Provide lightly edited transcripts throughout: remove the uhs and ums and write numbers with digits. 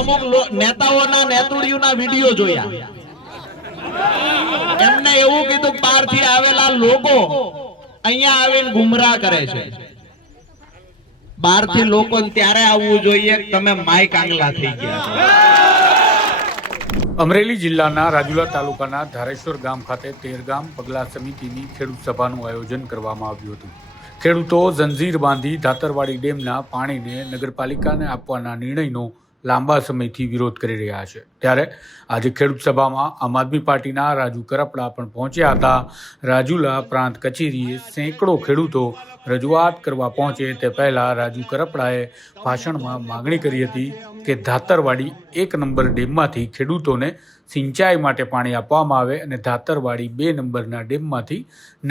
અમુક નેતાઓના નેતૃત્વના વિડીયો જોયા, એમને એવું કીધું બહારથી આવેલા લોકો અહીંયા આવીને ગુમરાહ કરે છે. બહારથી લોકો ત્યારે આવવું જોઈએ તમે માઈક આંગલા થઈ ગયા. અમરેલી જિલ્લાના રાજુલા તાલુકાના ધારેશ્વર ગામ ખાતે 13 ગામ પગલા સમિતિની ખેડૂત સભાનું આયોજન કરવામાં આવ્યું હતું. ખેડૂતો જંજીર બાંધી ધાતરવાડી ડેમના પાણીને નગરપાલિકાને આપવાના નિર્ણયનો લાંબા સમયથી વિરોધ કરી રહ્યા છે. ત્યારે આજે ખેડૂત સભામાં આમ આદમી પાર્ટીના રાજુ કરપડા પણ પહોંચ્યા હતા. રાજુલા પ્રાંત કચેરીએ સેંકડો ખેડૂતો રજૂઆત કરવા પહોંચે તે પહેલા રાજુ કરપડાએ ભાષણમાં માગણી કરી હતી કે ધાતરવાડી 1 નંબર ડેમમાંથી ખેડૂતોને સિંચાઈ માટે પાણી આપવામાં આવે અને ધાતરવાડી 2 નંબરના ડેમમાંથી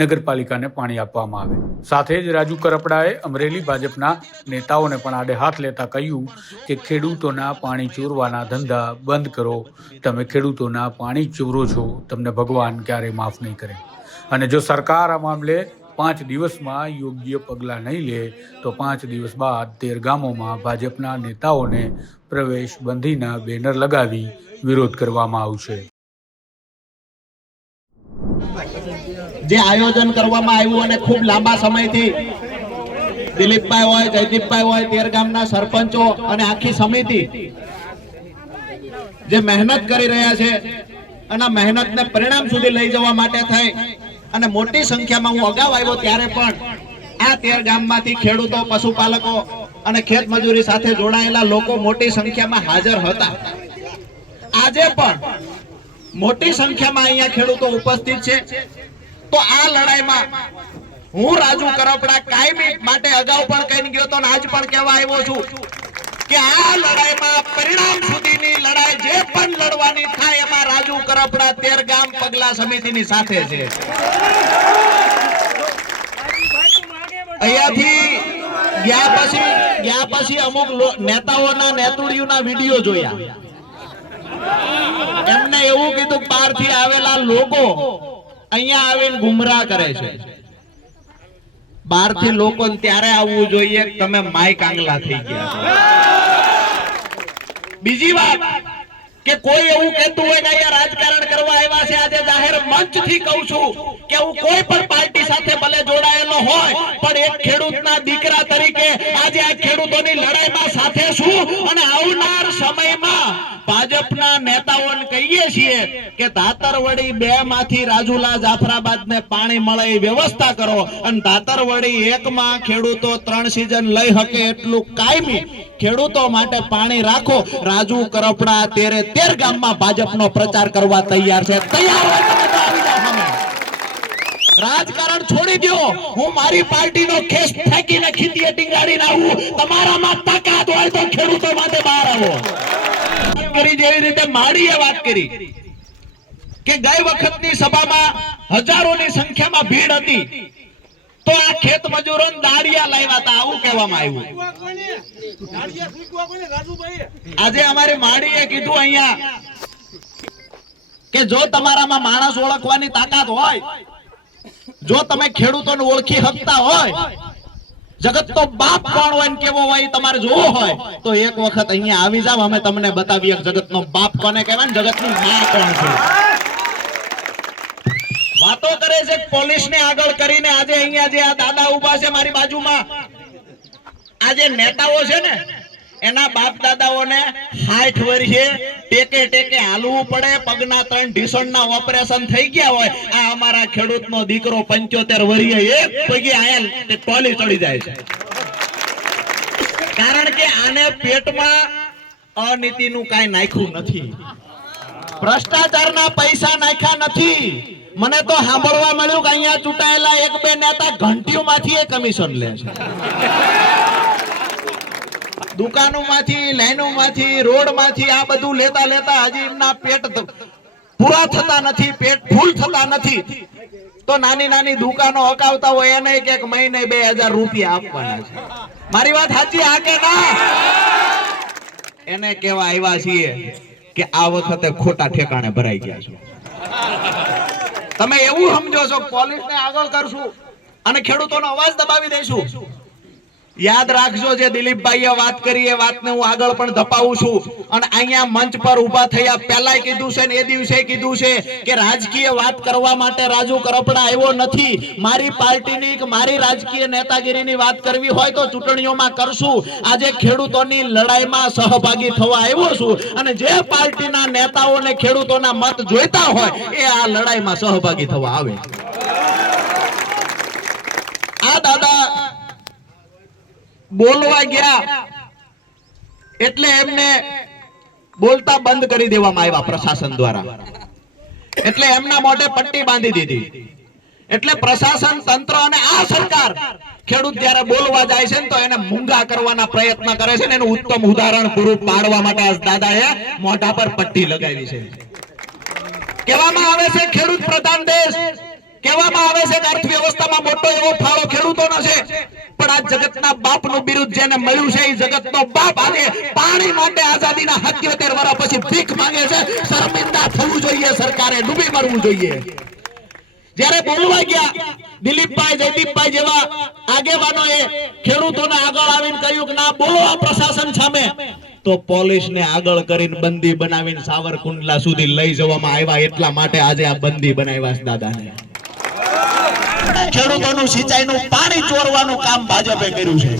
નગરપાલિકાને પાણી આપવામાં આવે. સાથે જ રાજુ કરપડાએ અમરેલી ભાજપના નેતાઓને પણ આડે હાથ લેતા કહ્યું કે ખેડૂતોના પાણી ચોરવાના ધંધા બંધ કરો. તમે ખેડૂતોના પાણી ચોરો છો, તમને ભગવાન ક્યારેય માફ નહીં કરે. અને જો સરકાર આ મામલે 5 દિવસમાં યોગ્ય પગલાં નહીં લે તો 5 દિવસ બાદ 13 ગામોમાં ભાજપના નેતાઓને પ્રવેશ બંધીના બેનર લગાવી વિરોધ કરવામાં આવશે. જે આયોજન કરવામાં આવ્યું અને ખૂબ લાંબા સમયથી દિલીપભાઈ હોય, જયદીપભાઈ હોય, 13 ગામના સરપંચો અને આખી સમિતિ જે મહેનત કરી રહ્યા છે અને મહેનતને પરિણામ સુધી લઈ જવા માટે થઈ અને મોટી સંખ્યામાં હું અગાઉ આવ્યો ત્યારે પણ આ 13 ગામમાંથી ખેડૂતો, પશુપાલકો અને ખેત મજૂરી સાથે જોડાયેલા લોકો મોટી સંખ્યામાં હાજર હતા. આજે પણ મોટી સંખ્યામાં અહીંયા ખેડૂતો ઉપસ્થિત છે. તો આ લડાઈમાં હું રાજુ કરપડા કાયમી માટે અગાઉ પણ કહી ગયો તો આજ પણ કહેવા આવ્યો છું કે આ લડાઈમાં પરિણામ સુધીની લડાઈ જે પણ લડવાની થાય એમાં રાજુ કરપડા 13 ગામ પગલા સમિતિની સાથે છે. અહીંયાથી ગયા પછી અમુક નેતાઓના નેતૃત્વના વિડીયો જોયા, એમને એવું કીધું બહારથી આવેલા લોકો અહીંયા આવીને ગુમરાહ કરે છે. બહારથી લોકો ત્યારે આવવું જોઈએ તમે માઈક આંગલા થઈ ગયા. બીજી વાત કે કોઈ એવું કહેતું હોય કે અહીંયા રાજકારણ કરવા આવ્યા છે, આજે જાહેર મંચથી કહું છું કે હું કોઈ પણ પાર્ટી સાથે ભલે જોડાયેલો હોય પણ એક ખેડૂતના દીકરા તરીકે આજે આ ખેડૂતોની લડાઈમાં સાથે છું અને આવનાર સમયમાં ભાજપના નેતાઓને કહીએ છીએ કે ધાતરવાડી 2 માંથી રાજુલા જાફરાબાદને પાણી મળે એ વ્યવસ્થા કરો અને ધાતરવાડી 1 માં ખેડૂતો 3 સિઝન લઈ શકે એટલું કાયમી ખેડૂતો માટે પાણી રાખો. રાજુ કરપડા 13 ગામમાં ભાજપનો પ્રચાર કરવા તૈયાર છે. તૈયાર હોય તો આવી જાઓ સામે. રાજકારણ છોડી દો. હું મારી પાર્ટીનો કેસ ફેંકીને ખીતીએ ટીંગાડીને આવું. તમારામાં તાકાત હોય તો ખેડૂતો માટે બહાર આવો. કરી જેવી રીતે માળીએ વાત કરી કે ગઈ વખતની સભામાં હજારોની સંખ્યામાં ભીડ હતી તો આ ખેત મજૂરો દાળિયા લાવ્યા હતા આવું કહેવામાં આવ્યું. આજે અમારી માળીએ કીધું અહીંયા કે જો તમારામાં માણસ ઓળખવાની તાકાત હોય, જો તમે ખેડૂતોને ઓળખી શકતા હોય, જગતનો બાપ કોણ હોય ને કેવો હોય તમારે જોવો હોય તો એક વખત અહીંયા આવી જાવ, અમે તમને બતાવીએ જગતનો બાપ કોને કહેવાય ને જગતની માં કોણ છે. વાતો કરે છે પોલીસને આગળ કરીને આજે અહીંયા જે આ દાદા ઉભા છે મારી બાજુમાં, આ જે નેતાઓ છે ને એના બાપ દાદાઓને 60 વર્ષે ટેકે હાલવું પડે, પગના 3 ઢીસણના ઓપરેશન થઈ ગયા હોય. આ અમારા ખેડૂતનો દીકરો 75 વર્ષે એક પગે આયા ટોલી ચડી જાય છે. કારણ કે આને પેટમાં અનીતિનું કાઈ નાખ્યું નથી, ભ્રષ્ટાચારના પૈસા નાખ્યા નથી. મને તો સાંભળવા મળ્યું કે અહીંયા ચૂંટાયેલા 1-2 નેતા ઘંટીઓમાંથી કમિશન લે છે. દુકાનોમાંથી, લાઈનોમાંથી, રોડમાંથી આ બધું લેતા હજી એમના પેટ પૂરા થતા નથી, પેટ ફૂલ થતા નથી. તો નાની દુકાનો હકાવતા હોય એને એક મહિને 2000 રૂપિયા આપવાના છે. મારી વાત સાચી આ કે ના? એને કેવા આવ્યા છીએ કે આ વખતે ખોટા ઠેકાણે ભરાઈ ગયા છો. તમે એવું સમજો છો પોલીસને આગળ કરશું અને ખેડૂતોનો અવાજ દબાવી દઈશું. યાદ રાખજો, જે દિલીપભાઈએ વાત કરી એ વાતને હું આગળ પણ ધપાવું છું. અને અહીંયા મંચ પર ઊભા થયા પહેલાય કીધું છે ને એ દિવસે કીધું છે કે રાજકીય વાત કરવા માટે રાજુ કરપડા આવ્યો નથી. મારી પાર્ટીની કે મારી રાજકીય નેતાગીરીની વાત કરવી હોય તો ચૂંટણીઓમાં કરશું. આજે ખેડૂતોની લડાઈમાં સહભાગી થવા આવ્યો છું અને જે પાર્ટીના નેતાઓને ખેડૂતોના મત જોઈતા હોય એ આ લડાઈમાં સહભાગી થવા આવે. આ દાદા બોલવા ગયા એટલે એમને બોલતા બંધ કરી દેવામાં આવ્યા પ્રશાસન દ્વારા. એટલે એમના મોઢે પટ્ટી બાંધી દીધી. એટલે પ્રશાસન તંત્ર અને આ સરકાર ખેડૂત જ્યારે બોલવા જાય છે ને તો એને મૂંગા કરવાના પ્રયત્ન કરે છે ને એનું ઉત્તમ ઉદાહરણ પૂરું પાડવા માટે આ દાદાએ મોઢા પર પટ્ટી લગાવી છે. કહેવામાં આવે છે ખેડૂત પ્રધાન દેશ, કહેવામાં આવે છે કે અર્થવ્યવસ્થામાં મોટો એવો ફાળો ખેડૂતોનો છે, પણ આ જગતના બાપનું બિરુદ જેને મળ્યું છે એ જગતનો બાપ આજે પાણી માટે આઝાદીના 77 વર્ષ પછી ભીખ માંગે છે. શર્મિંદા થવું જોઈએ, સરકારે ડૂબી મરવું જોઈએ. જ્યારે બોલવા ગયા દિલીપભાઈ, જયદીપભાઈ જેવા આગેવાનોએ ખેડૂતોને આગળ આવીને કહ્યું કે ના બોલો આ પ્રશાસન સામે, તો પોલીસને આગળ કરીને બંદી બનાવીને સાવરકુંડલા સુધી લઈ જવામાં આવ્યા. એટલા માટે આજે આ બંદી બનાવ્યા છે દાદાને. ખેડૂતોનું સિંચાઈનું પાણી ચોરવાનું કામ ભાજપે કર્યું છે.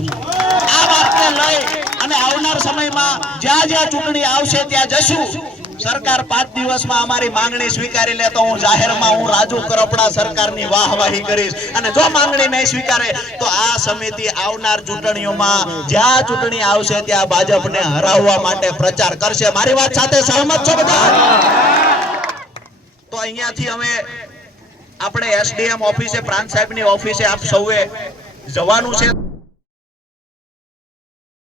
આ વાતને લઈ અને આવનાર સમયમાં જ્યાં જ્યાં ચૂંટણી આવશે ત્યાં જશું. સરકાર 5 દિવસમાં અમારી માંગણી સ્વીકારી લે તો હું જાહેરમાં હું રાજુ કરપડા સરકારની વાહવાહી કરીશ. અને જો માંગણી નહીં સ્વીકારે તો આ સમિતિ આવનાર ચૂંટણીઓમાં જ્યાં ચૂંટણી આવશે ત્યાં ભાજપને હરાવવા માટે પ્રચાર કરશે. મારી વાત સાથે સહમત છો બધા? તો અહીંયાથી અમે આપણે એસડીએમ ઓફિસે, પ્રાંત સાહેબની ઓફિસે આપ સૌએ જવાનું છે.